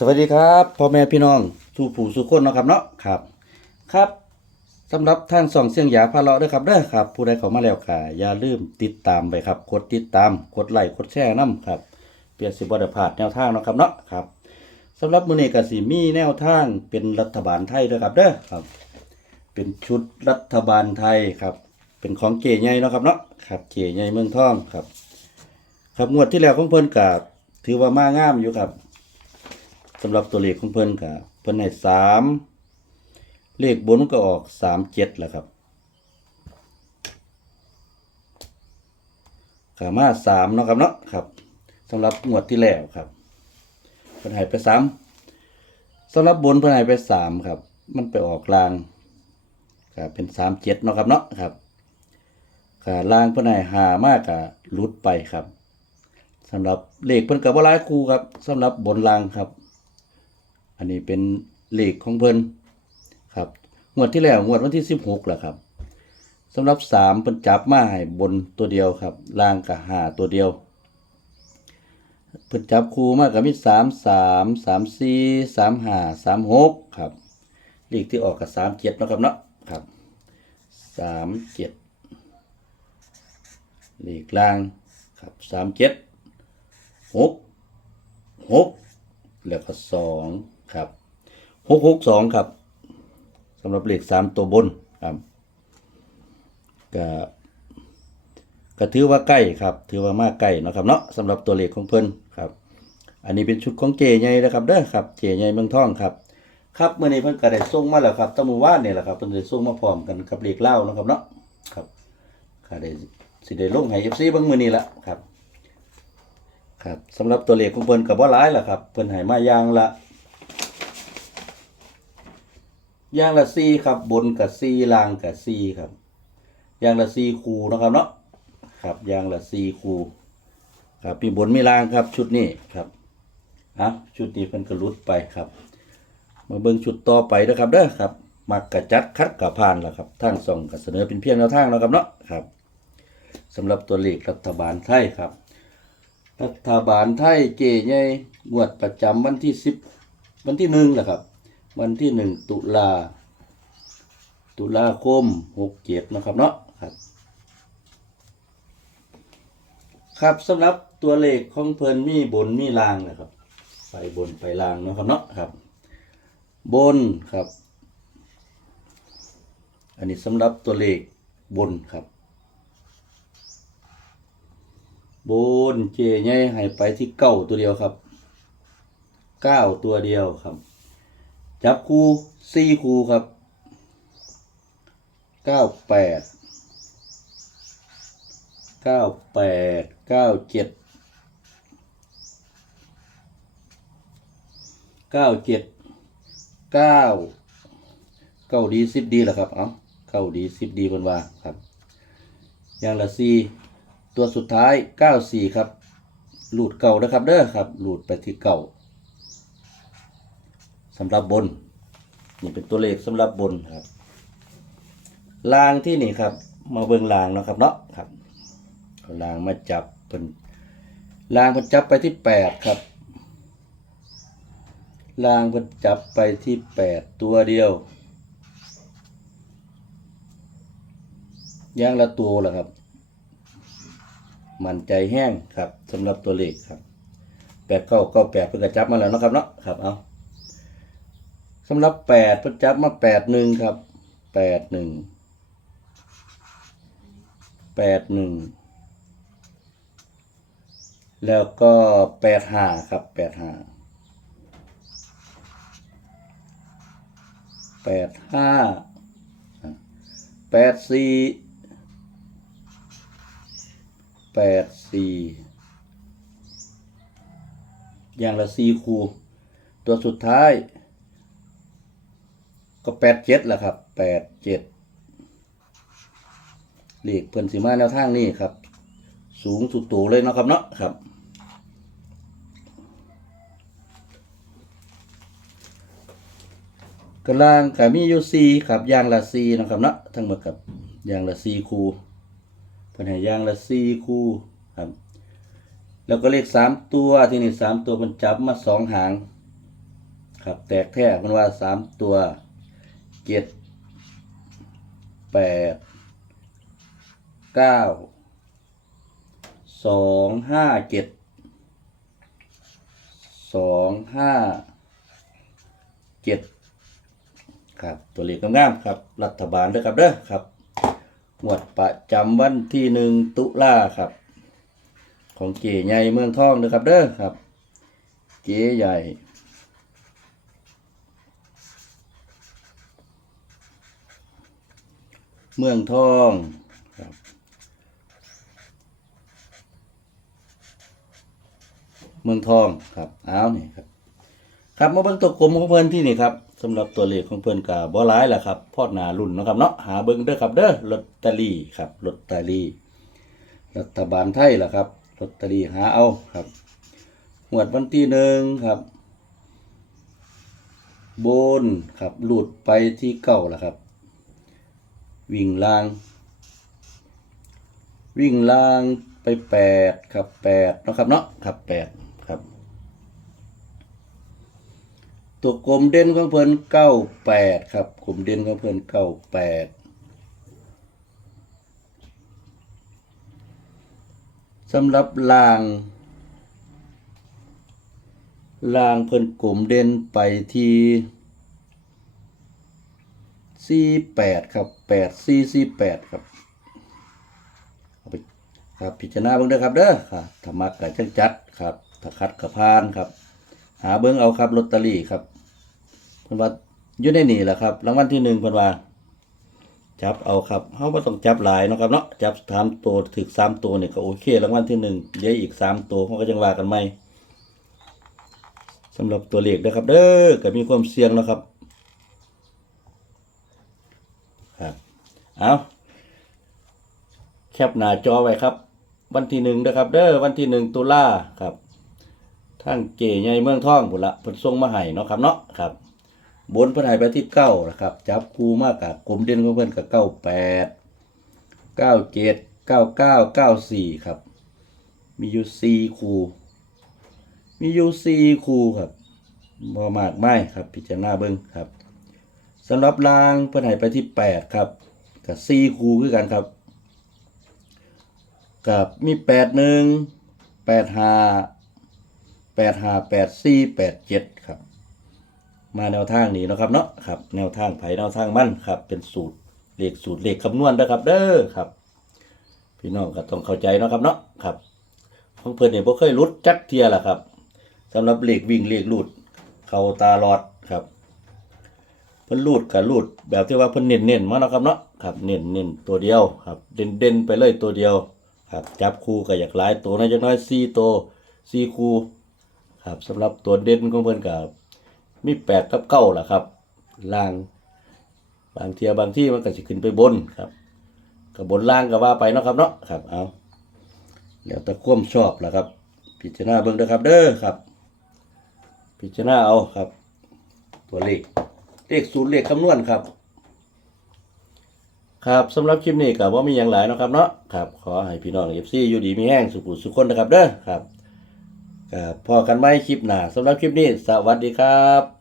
สวัสดีครับพ่อแม่พี่น้องสู่ผู้สู่คนเนาะครับเนาะครับครับสำหรับทางส่องเสียงหยาพาเลาะด้วยครับเด้อครับ ผู้ใดเข้ามาแล้วก็อย่าลืมติดตามไปครับกดติดตามกดไลค์กดแชร์นํครับเพื่อสิบ่ได้พลาดแนวทางเนาะครับเนาะครับสำหรับมื้อนี้ก็สิมีแนวทางเป็นรัฐบาลไทยเด้วยครับเด้อครับ เป็นชุดรัฐบาลไทยครับ เป็นของเก๋ใหญ่เนาะครับเนาะครับเก๋ใหญ่เมืองทองครับ ครับงวดที่แล้วของเพิ่นก็ถือว่ามางามอยู่ครับ สำหรับตัวเลขของเพิ่นก็เพิ่นให้สามเลขบนก็ออกสามเจ็ดแหละครับขามาสามเนาะครับเนาะครับสำหรับงวดที่แล้วครับเพิ่นให้ไปสามสำหรับบนเพิ่นให้ไปสามครับ มันไปออกลางก็เป็นสามเจ็ดเนาะครับเนาะครับขาล่างเพิ่นให้หามากกะลุดไปครับสำหรับเลขเพิ่นก็บ่หลายคูครับสำหรับบนล่างครับ อันนี้เป็นเลขของเพิ่นครับงวดที่แล้วงวดวันที่สิบหกแหละครับสำหรับสามเพิ่นจับมาให้บนตัวเดียวครับล่างกับหาตัวเดียวเพิ่นจับคู่มากับมีสามสามสามสี่สามห้าสามหกครับเลขที่ออกกับสามเจ็ดนะครับเนาะครับสามเจ็ดเลขล่างครับสามเจ็ดหกหกแล้วก็สอง ครับหกหกสองครับสำหรับเลขสามตัวบนครับก็ก็ถือว่าใกล้ครับ ถือว่ามากใกล้นะครับเนาะสำหรับตัวเลขของเพิ่นครับ อันนี้เป็นชุดของเจใหญ่นะครับเด้อครับเจใหญ่เมืองทองครับ ครับเมื่อนี้เพิ่นก็ได้ส่งมาแล้วครับตั้งมือว่านเนี่ยแหละครับเพิ่นได้ส่งมาพร้อมกันกับเลขเล่านะครับเนาะครับก็ได้สิได้ลงให้ FC เบิ่งมื้อนี้ละครับ ครับสำหรับตัวเลขของเพิ่นก็บ่หลายล่ะครับเพิ่นให้มาอย่างละ อย่างละ4ครับ บนกับ4ล่างกับ4ครับอย่างละ4คูนะครับเนาะครับอย่างละ4คูครับมีบนมีล่างครับ ชุดนี้ครับอะชุดนี้เพิ่นก็หลุดไปครับ มาเบิ่งชุดต่อไปเด้อครับเด้อครับมักกะจัดคัดกะผ่านแล่ะครับทางส่องก็เสนอเป็นเพียงแนวทางเนาะครับเนาะครับสำหรับตัวเลขรัฐบาลไทยครับ รัฐบาลไทยเจใหญ่งวดประจำวันที่สิบวันที่หนึ่งแหละครับ วันที่หนึ่งตุลา ตุลาคมหกเจ็ดนะครับเนาะครับ ครับสำหรับตัวเลขของเพิ่นมีบนมีล่างนะครับ ไปบนไปล่างนะครับเนาะครับ บนครับ อันนี้สำหรับตัวเลขบนครับบนเจใหญ่ให้ไปที่เก้าตัวเดียวครับเก้าตัวเดียวครับ จับคู่สี่คู่ครับเก้าแปดเก้าแปดเก้าเจ็ดเก้าเจ็ดเก้าเก้าดีสิบดีแหละครับ เอาเก้าดีสิบดีเป็นว่าครับ อย่างละสี่ตัวสุดท้าย94ครับ หลุดเก่านะครับเด้อครับ หลุดไปที่เก่า สำหรับบน นี่เป็นตัวเลขสำหรับบนครับลางที่นี่ครับ มาเบิ่งลางเนาะครับเนาะครับเอาลางมาจับเป็นลางเพิ่นจับไปที่8ครับลางเพิ่นจับไปที่8ตัวเดียวย่างละตัวละครับ มันใจแห้งครับสำหรับตัวเลขครับแปดเก้าเก้าแปดเพิ่งกระจับมาแล้วนะครับเนาะครับเอา สำหรับแปดเพิ่งจับมาแปดหนึ่งครับแปดหนึ่งแปดหนึ่งแล้วก็แปดห้าครับแปดห้าแปดห้าแปดสี่แปดสี่อย่างละสี่คู ตัวสุดท้าย ก็แปดเจ็ดแหละครับแปดเจ็ดเลขเพิ่อนสีมาแนวทางนี้ครับ สูงสุดตัวเลยเนาะครับเนาะครับกำลังกับมีอยู่สี่ครับยางละสี่นะครับเนาะทั้งหมดกับยางละสี่คูเพิ่นให้ยางละสี่คู่ครับแล้วก็เลขสามตัวที่นี่สามตัวมันจับมาสองหาง ครับแตกแท้มันว่าสามตัว เจ็ดแปดเก้าสองห้าเจ็ดสองห้าเจ็ดครับ ตัวเลขงามๆครับ รัฐบาลด้วยครับเด้อครับหมวดประจำวันที่หนึ่งตุลาครับ ของเก๋ใหญ่เมืองทองนะครับเด้อครับ เก๋ใหญ่ เมืองทองครับเมืองทองครับเอานี่ครับครับมาเบิ่งตัวกลมของเพิ่นที่นี่ครับสำหรับตัวเลขของเพิ่นก็บ่หลายแหละครับพอดหนารุ่นนะครับเนาะหาเบิ่งเด้อครับเด้อลอตเตอรี่ครับลอตเตอรี่รัฐบาลไทยล่ะครับลอตเตอรี่หาเอาครับหวดวันที่หนึ่งครับบนครับหลุดไปที่เก้าแล่ะครับ วิ่งล่าง วิ่งล่างไปแปดครับแปดนะครับเนาะครับแปดครับ ตัวกลมเด่นของเพิ่นเก้าแปดครับกลมเด่นของเพิ่นเก้าแปดสำหรับลางลางเพิ่นกลมเด่นไปที่ สี่แปดครับแปดสี่สี่แปดครับเอาไปครับพิจารณาเบิ่งเด้อครับเด้อครับธรรมะกับจังจัดครับถ้าคัดกับพานครับ หาเบิ้งเอาครับลอตเตอรี่ครับเพิ่นว่าอยู่ในนี่แหละครับรางวัลที่หนึ่งเพิ่นว่า จับเอาครับเฮาบ่ต้องจับหลายเนาะครับเนาะจับสามตัวถึกสามตัวเนี่ยก็โอเครางวัลที่หนึ่งเดี๋ยวอีกสามตัวเขาก็จังว่ากันใหม่สำหรับตัวเลขนะครับ เด้อก็มีความเสี่ยงนะครับ เอาแคปหน้าจอไว้ครับ วันที่หนึ่งนะครับ เด้อวันที่หนึ่งตุลาครับทางเก๋ใหญ่เมืองท่องพุ่นละเพิ่นส่งมาให้เนาะครับเนาะครับ บนพิ่นให้ไปที่เก้านะครับ จับคูมากกับกลมเด่นของเพิ่อนกับเก้าแปดเก้าเจ็ดเก้าเก้าเก้าสี่ครับ มีอยู่สี่คูมีอยู่สี่คูครับบ่มากไม่ครับ พิจารณาเบิ่งครับสำหรับรางเพิ่นให้ไปที่แปดครับ กับสี่คู่คือกันครับ กับมีแปดหนึ่งแปดห้าแปดห้าแปดสี่แปดเจ็ดครับ มาแนวทางนี้นะครับเนาะครับ แนวทางไผ่แนวทางมั่นครับ เป็นสูตรเลขสูตรเลขคำนวณนะครับ เด้อครับ พี่น้องก็ต้องเข้าใจนะครับเนาะครับของเพิ่อนเนี่ยบ่เคยหลุดจักเทียล่ะครับสำหรับเลขวิ่งเลขลูดเข้าตาลอดครับ เพิ่นลูดกับลูดแบบที่ว่าเพิ่นเน้นๆมาเนาะครับเนาะครับเน้นเน้นตัวเดียวครับเด่นเด่นๆไปเลยตัวเดียว ครับจับคู่ก็อยากหลายตัวน้อยจักน้อยสี่ตัวสี่คู่ครับสำหรับตัวเด่นของเพิ่นกับมีแปดกับเก้าล่ะครับล่างบางเทียบางที่มันก็สิขึ้นไปบนครับกับบนล่างก็ว่าไปเนาะครับเนาะครับเอาแล้วแต่ควมชอบล่ะครับ พิจารณาเบิ่งเด้อครับเด้อครับ พิจารณาเอาครับ ตัวเลข เลขศูนย์เลขคำนวณครับ ครับสำหรับคลิปนี้ก็บ่มีอย่างหลายนะครับเนาะครับ ขอให้พี่น้องเอฟซีอยู่ดีมีแห้งสุขุสุขคนนะครับเด้อครับครับพอกันไหมคลิปหน้าสำหรับคลิปนี้ สวัสดีครับ